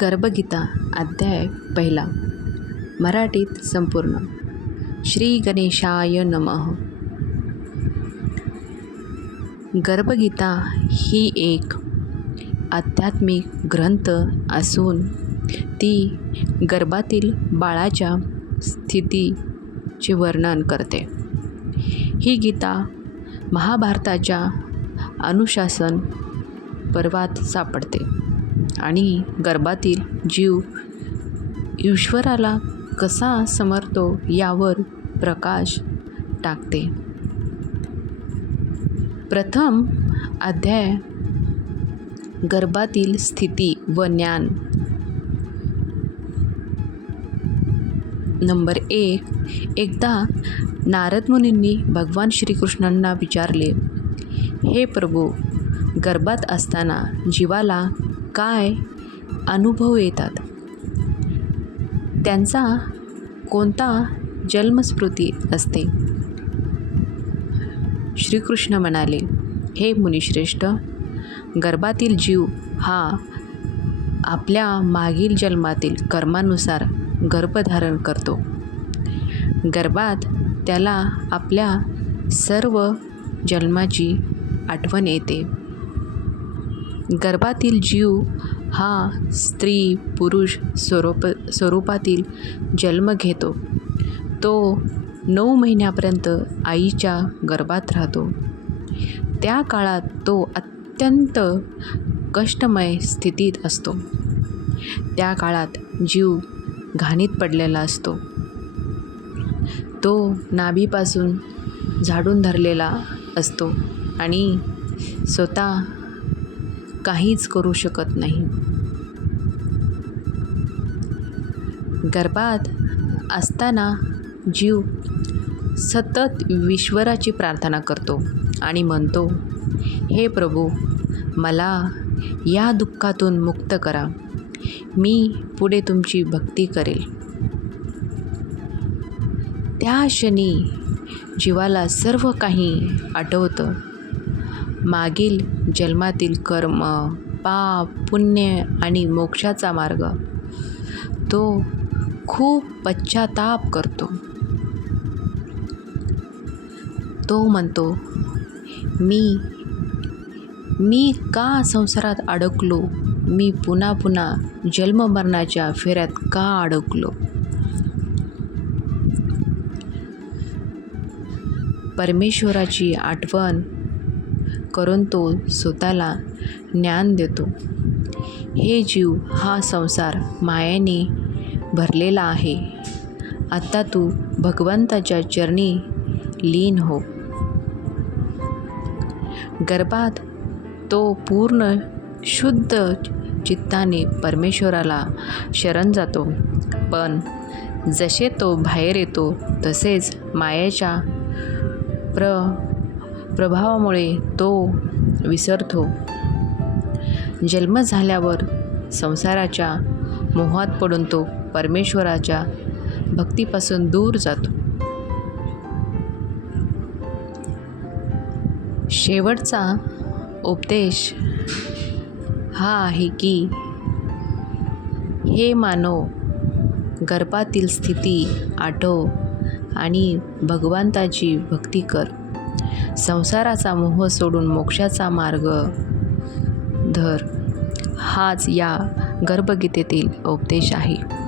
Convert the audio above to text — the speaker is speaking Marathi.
गर्भगीता अध्याय पहिला. मराठीत संपूर्ण. श्री गणेशाय नमः. गर्भगीता ही एक आध्यात्मिक ग्रंथ असून ती गर्भातील बाळाच्या स्थितीचे वर्णन करते. ही गीता महाभारताच्या अनुशासन पर्वात सापडते. आणि गर्भातील जीव ईश्वराला कसा समरतो यावर प्रकाश टाकते. प्रथम अध्याय. गर्भातील स्थिती व ज्ञान. नंबर एक. एकदा नारद मुनींनी भगवान श्रीकृष्णांना विचारले हे प्रभू गर्भात असताना जीवाला काय अनुभव येतात? त्यांचा कोणता जन्मस्मृती असते? श्रीकृष्ण म्हणाले हे मुनिश्रेष्ठ गर्भातील जीव हा आपल्या मागील जन्मातील कर्मानुसार गर्भधारण करतो. गर्भात त्याला आपल्या सर्व जन्माची आठवण येते. गर्भातील जीव हा स्त्री पुरुष स्वरूप स्वरूपातील जन्म घेतो. तो नऊ महिन्यापर्यंत आईच्या गर्भात राहतो. त्या काळात तो अत्यंत कष्टमय स्थितीत असतो. त्या काळात जीव घाणीत पडलेला असतो. तो नाभीपासून झाडून धरलेला असतो आणि स्वतः काहीच करू शकत नाही. गर्भात असताना जीव सतत ईश्वराची प्रार्थना करतो आणि म्हणतो हे प्रभू मला या दुःखातून मुक्त करा. मी पुढे तुमची भक्ती करेल. त्या क्षणी जीवाला सर्व काही आठवतं. मागील जन्मातील कर्म पाप पुण्य आणि मोक्षाचा मार्ग. तो खूप पश्चाताप करतो. तो म्हणतो मी मी का संसारात अडकलो? मी पुन्हा पुन्हा जन्ममरणाच्या फेऱ्यात का अडकलो? परमेश्वराची आठवण करून तो स्वतःला ज्ञान देतो. हे जीव हा संसार मायेने भरलेला आहे. आता तू भगवंताच्या चरणी लीन हो. गर्भात तो पूर्ण शुद्ध चित्ताने परमेश्वराला शरण जातो. पण जसे तो बाहेर येतो तसेच मायेच्या प्र प्रभावामुळे तो विसरतो. जन्म झाल्यावर संसाराच्या मोहात पडून तो परमेश्वराच्या भक्तीपासून दूर जातो. शेवटचा उपदेश हा आहे की हे मानव गर्भातील स्थिती आठव आणि भगवंताची भक्ती कर. संसाराचा मोह सोडून मोक्षाचा मार्ग धर. हाच या गर्भगीतेतील उपदेश आहे.